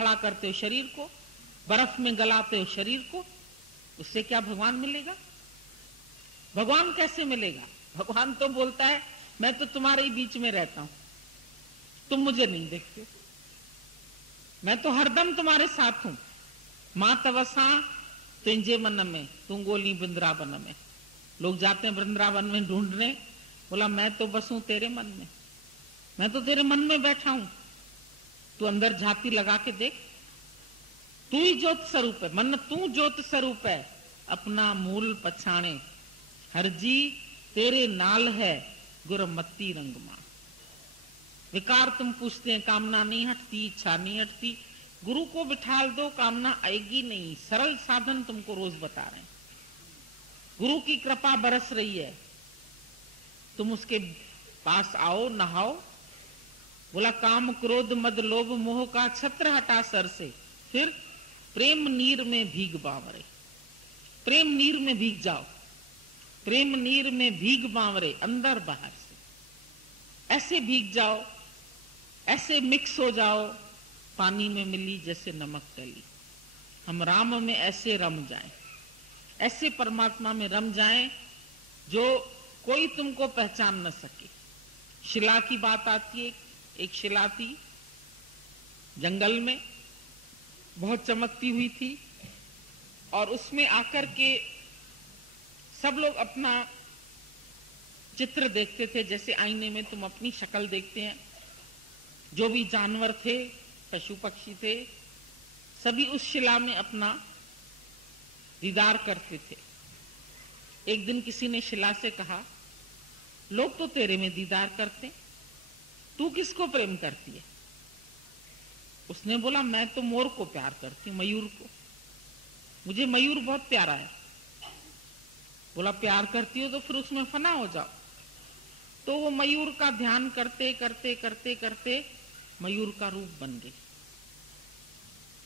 खड़ा करते हो शरीर को, बर्फ में गलाते हो शरीर को, उससे क्या भगवान मिलेगा? भगवान कैसे मिलेगा? भगवान तो बोलता है मैं तो तुम्हारे ही बीच में रहता हूं, तुम मुझे नहीं देखते, मैं तो हरदम तुम्हारे साथ हूं। मां तवसा तुंजे मन में, तू गोली वृंदावन में। लोग जाते हैं वृंदावन में ढूंढने, बोला मैं तो बसूं तेरे मन में, मैं तो तेरे मन में बैठा हूं, तू अंदर झांकी लगा के देख, तू ही ज्योत स्वरूप है, मन तू ज्योत स्वरूप है, अपना मूल पछाणे, हर जी तेरे नाल है, गुरमती रंग मां। विकार तुम पूछते हैं, कामना नहीं हटती, इच्छा नहीं हटती, गुरु को बिठाल दो, कामना आएगी नहीं। सरल साधन तुमको रोज बता रहे हैं, गुरु की कृपा बरस रही है, तुम उसके पास आओ, नहाओ। बोला काम क्रोध मद लोभ मोह का छत्र हटा सर से, फिर प्रेम नीर में भीग बावरे। प्रेम नीर में भीग जाओ, प्रेम नीर में भीग बावरे, अंदर बाहर से ऐसे भीग जाओ, ऐसे मिक्स हो जाओ, पानी में मिली जैसे नमक डली। हम राम में ऐसे रम जाएं, ऐसे परमात्मा में रम जाएं जो कोई तुमको पहचान न सके। शिला की बात आती है, एक शिला थी जंगल में, बहुत चमकती हुई थी, और उसमें आकर के सब लोग अपना चित्र देखते थे, जैसे आईने में तुम अपनी शक्ल देखते हैं। जो भी जानवर थे, पशु पक्षी थे, सभी उस शिला में अपना दीदार करते थे। एक दिन किसी ने शिला से कहा, लोग तो तेरे में दीदार करते, तू किसको प्रेम करती है? उसने बोला मैं तो मोर को प्यार करती हूं, मयूर को, मुझे मयूर बहुत प्यारा है। बोला प्यार करती हो तो फिर उसमें फना हो जाओ। तो वो मयूर का ध्यान करते करते करते करते मयूर का रूप बन गई।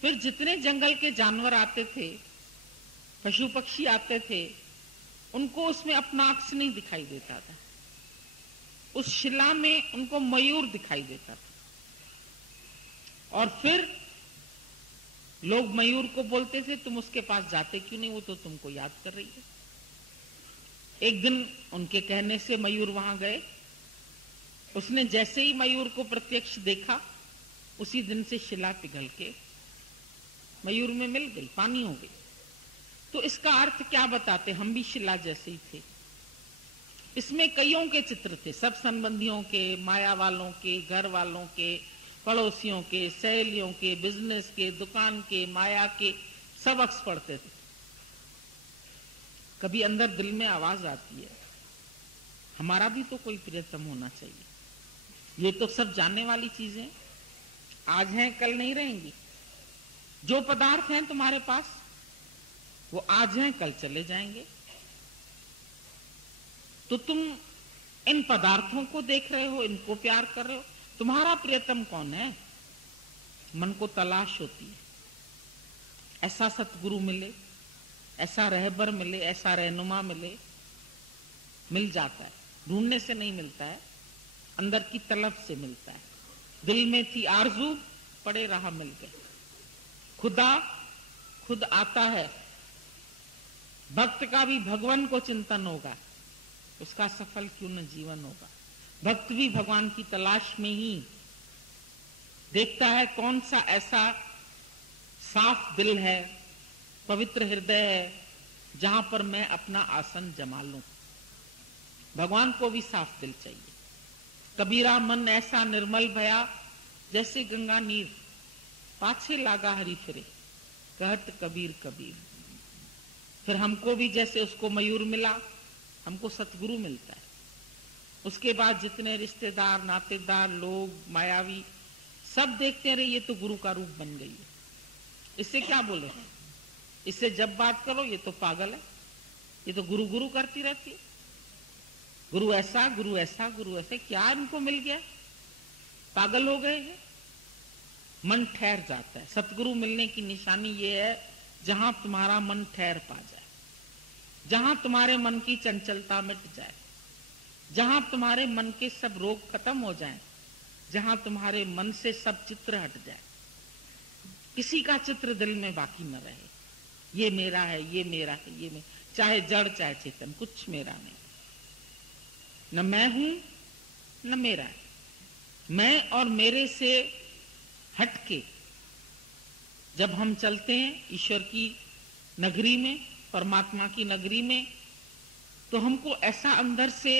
फिर जितने जंगल के जानवर आते थे, पशु पक्षी आते थे, उनको उसमें अपना अक्स नहीं दिखाई देता था, उस शिला में उनको मयूर दिखाई देता था। और फिर लोग मयूर को बोलते थे तुम उसके पास जाते क्यों नहीं, वो तो तुमको याद कर रही है। एक दिन उनके कहने से मयूर वहां गए, उसने जैसे ही मयूर को प्रत्यक्ष देखा, उसी दिन से शिला पिघल के मयूर में मिल गई, पानी हो गई। तो इसका अर्थ क्या बताते, हम भी शिला जैसे ही थे। इसमें कईयों के चित्र थे, सब संबंधियों के, माया वालों के, घर वालों के, पड़ोसियों के, सहेलियों के, बिजनेस के, दुकान के, माया के, सब अक्स पढ़ते थे। कभी अंदर दिल में आवाज आती है, हमारा भी तो कोई प्रियतम होना चाहिए। ये तो सब जानने वाली चीजें आज हैं, कल नहीं रहेंगी। जो पदार्थ हैं तुम्हारे पास, वो आज हैं, कल चले जाएंगे। तो तुम इन पदार्थों को देख रहे हो, इनको प्यार कर रहे हो, तुम्हारा प्रियतम कौन है? मन को तलाश होती है, ऐसा सतगुरु मिले, ऐसा रहबर मिले, ऐसा रहनुमा मिले। मिल जाता है, ढूंढने से नहीं मिलता है, अंदर की तलब से मिलता है। दिल में थी आरजू, पड़े रहा मिल गए। खुदा खुद आता है, भक्त का भी भगवान को चिंतन होगा, उसका सफल क्यों न जीवन होगा। भक्त भी भगवान की तलाश में ही देखता है कौन सा ऐसा साफ दिल है, पवित्र हृदय है, जहां पर मैं अपना आसन जमा लूं। भगवान को भी साफ दिल चाहिए। कबीरा मन ऐसा निर्मल भया, जैसे गंगा नीर, पाछे लागा हरी फिरे, कहत कबीर कबीर। फिर हमको भी जैसे उसको मयूर मिला, हमको सतगुरु मिलता है। उसके बाद जितने रिश्तेदार, नातेदार, लोग, मायावी, सब देखते रहे ये तो गुरु का रूप बन गई है। इससे क्या बोले, इससे जब बात करो ये तो पागल है, ये तो गुरु गुरु करती रहती है, गुरु ऐसा, गुरु ऐसा, गुरु ऐसे। क्या इनको मिल गया, पागल हो गए हैं। मन ठहर जाता है। सतगुरु मिलने की निशानी ये है जहां तुम्हारा मन ठहर पा जाए, जहां तुम्हारे मन की चंचलता मिट जाए, जहां तुम्हारे मन के सब रोग खत्म हो जाएं, जहां तुम्हारे मन से सब चित्र हट जाए। किसी का चित्र दिल में बाकी न रहे, ये मेरा है, ये मेरा है, ये मेरा, चाहे जड़ चाहे चेतन, कुछ मेरा नहीं, न मैं हूं न मेरा है। मैं और मेरे से हटके जब हम चलते हैं ईश्वर की नगरी में, परमात्मा की नगरी में, तो हमको ऐसा अंदर से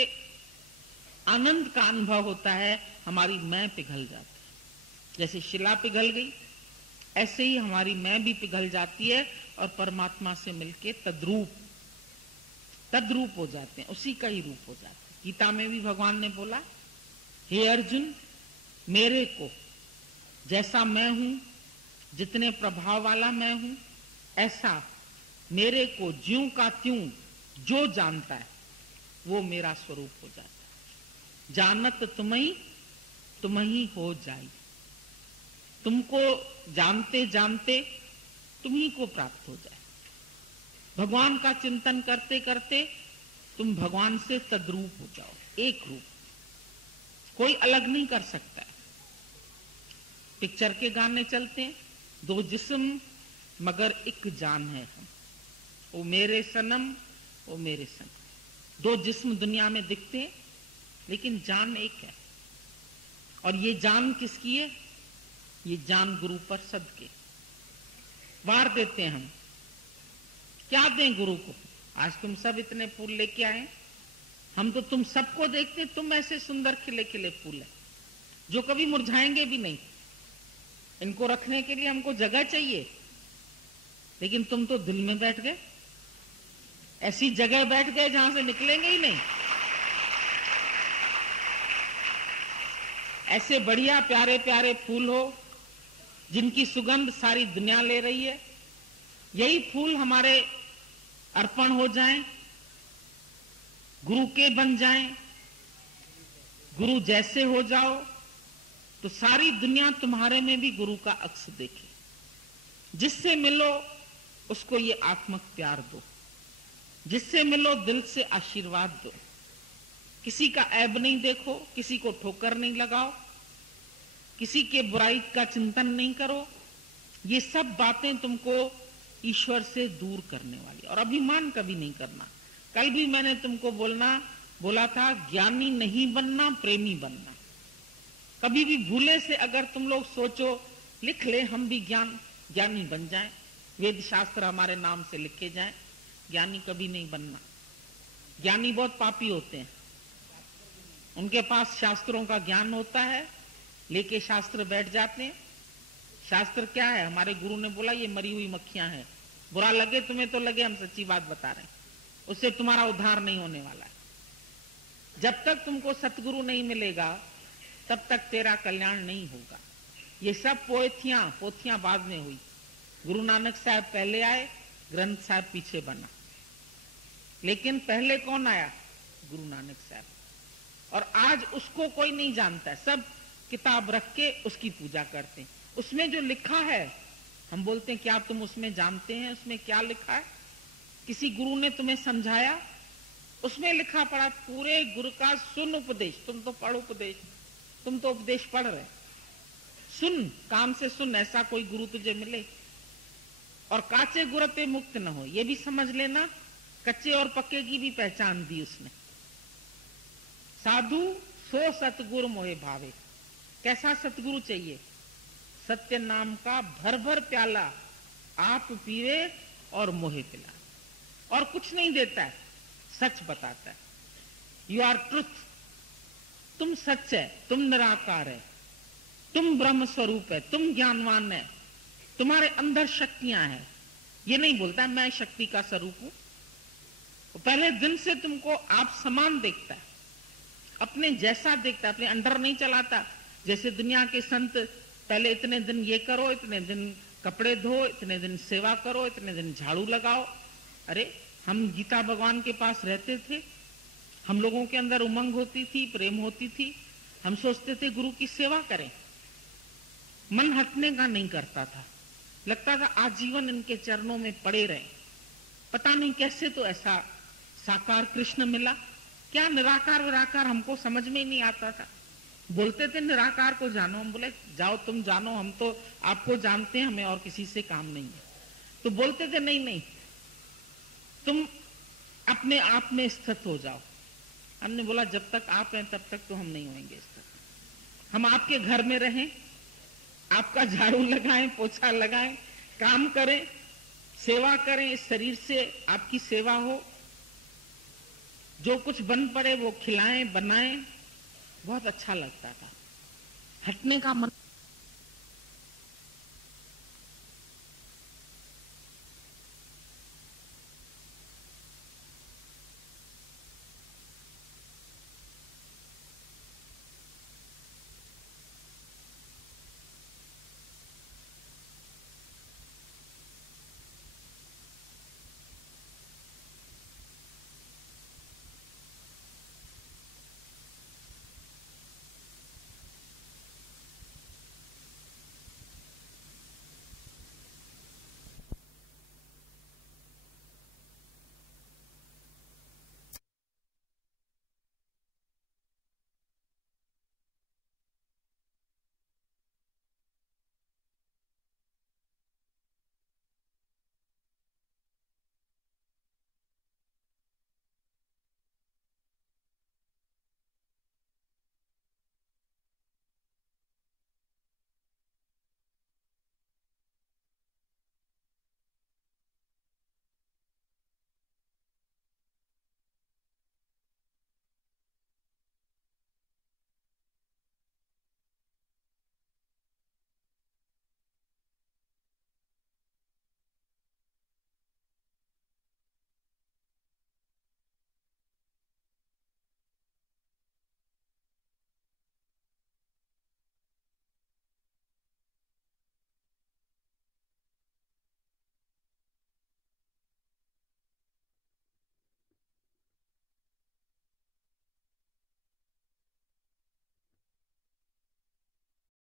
आनंद का अनुभव होता है, हमारी मैं पिघल जाती है। जैसे शिला पिघल गई, ऐसे ही हमारी मैं भी पिघल जाती है और परमात्मा से मिलके तद्रूप हो जाते हैं, उसी का ही रूप हो जाते हैं। गीता में भी भगवान ने बोला, हे अर्जुन, मेरे को जैसा मैं हूं, जितने प्रभाव वाला मैं हूं, ऐसा मेरे को ज्यों का त्यों जो जानता है वो मेरा स्वरूप हो जाता है। जानत तुम्ही हो जाई। तुमको जानते जानते तुम्ही को प्राप्त हो जाए। भगवान का चिंतन करते करते तुम भगवान से तद्रूप हो जाओ, एक रूप, कोई अलग नहीं कर सकता है। पिक्चर के गाने चलते हैं, दो जिस्म मगर एक जान है हम, ओ मेरे सनम ओ मेरे सनम। दो जिस्म दुनिया में दिखते हैं लेकिन जान एक है। और ये जान किसकी है? ये जान गुरु पर सदके वार देते हैं हम। क्या दें गुरु को? आज तुम सब इतने फूल लेके आए, हम तो तुम सबको देखते, तुम ऐसे सुंदर खिले खिले फूल है जो कभी मुरझाएंगे भी नहीं। इनको रखने के लिए हमको जगह चाहिए, लेकिन तुम तो दिल में बैठ गए, ऐसी जगह बैठ गए जहां से निकलेंगे ही नहीं। ऐसे बढ़िया प्यारे प्यारे फूल हो जिनकी सुगंध सारी दुनिया ले रही है, यही फूल हमारे अर्पण हो जाएं, गुरु के बन जाएं, गुरु जैसे हो जाओ, तो सारी दुनिया तुम्हारे में भी गुरु का अक्स देखे। जिससे मिलो उसको ये आत्मक प्यार दो, जिससे मिलो दिल से आशीर्वाद दो। किसी का ऐब नहीं देखो, किसी को ठोकर नहीं लगाओ, किसी के बुराई का चिंतन नहीं करो। ये सब बातें तुमको ईश्वर से दूर करने वाली, और अभिमान कभी नहीं करना। कल भी मैंने तुमको बोला था, ज्ञानी नहीं बनना, प्रेमी बनना। कभी भी भूले से अगर तुम लोग सोचो लिख ले हम भी ज्ञानी बन जाएं, वेद शास्त्र हमारे नाम से लिखे जाएं, ज्ञानी कभी नहीं बनना। ज्ञानी बहुत पापी होते हैं, उनके पास शास्त्रों का ज्ञान होता है, लेके शास्त्र बैठ जाते हैं। शास्त्र क्या है? हमारे गुरु ने बोला ये मरी हुई मक्खियां हैं, बुरा लगे तुम्हें तो लगे, हम सच्ची बात बता रहे हैं, उससे तुम्हारा उद्धार नहीं होने वाला है। जब तक तुमको सतगुरु नहीं मिलेगा तब तक तेरा कल्याण नहीं होगा। ये सब पोथियां बाद में हुई। गुरु नानक साहब पहले आए, ग्रंथ साहब पीछे बना, लेकिन पहले कौन आया? गुरु नानक साहब। और आज उसको कोई नहीं जानता है, सब किताब रख के उसकी पूजा करते हैं। उसमें जो लिखा है, हम बोलते हैं क्या तुम उसमें जानते हैं उसमें क्या लिखा है? किसी गुरु ने तुम्हें समझाया? उसमें लिखा पड़ा पूरे गुरु का सुन उपदेश। तुम तो पढ़ उपदेश, तुम तो उपदेश पढ़ रहे, सुन, काम से सुन, ऐसा कोई गुरु तुझे मिले। और काचे गुरते मुक्त न हो, ये भी समझ लेना, कच्चे और पक्के की भी पहचान दी उसने। साधु सो सतगुरु मोहे भावे। कैसा सतगुरु चाहिए? सत्य नाम का भर भर प्याला आप पीवे और मोहे पिला। और कुछ नहीं देता है, सच बताता है। यू आर ट्रुथ, तुम सच है, तुम निराकार है, तुम ब्रह्म स्वरूप है, तुम ज्ञानवान है, तुम्हारे अंदर शक्तियां हैं। ये नहीं बोलता मैं शक्ति का स्वरूप हूं। वो पहले दिन से तुमको आप समान देखता है, अपने जैसा देखता है, अपने अंडर नहीं चलाता। जैसे दुनिया के संत पहले इतने दिन ये करो, इतने दिन कपड़े धो, इतने दिन सेवा करो, इतने दिन झाड़ू लगाओ। अरे हम गीता भगवान के पास रहते थे, हम लोगों के अंदर उमंग होती थी, प्रेम होती थी, हम सोचते थे गुरु की सेवा करें। मन हटने का नहीं करता था, लगता था आजीवन इनके चरणों में पड़े रहे। पता नहीं कैसे तो ऐसा साकार कृष्ण मिला, क्या निराकार विराकार हमको समझ में ही नहीं आता था। बोलते थे निराकार को जानो, हम बोले जाओ तुम जानो, हम तो आपको जानते हैं, हमें और किसी से काम नहीं है। तो बोलते थे नहीं नहीं, तुम अपने आप में स्थित हो जाओ। हमने बोला जब तक आप हैं तब तक तो हम नहीं होंगे स्थित। हम आपके घर में रहें, आपका झाड़ू लगाएं, पोछा लगाएं, काम करें, सेवा करें, इस शरीर से आपकी सेवा हो, जो कुछ बन पड़े वो खिलाएं बनाएं, बहुत अच्छा लगता था। हटने का मन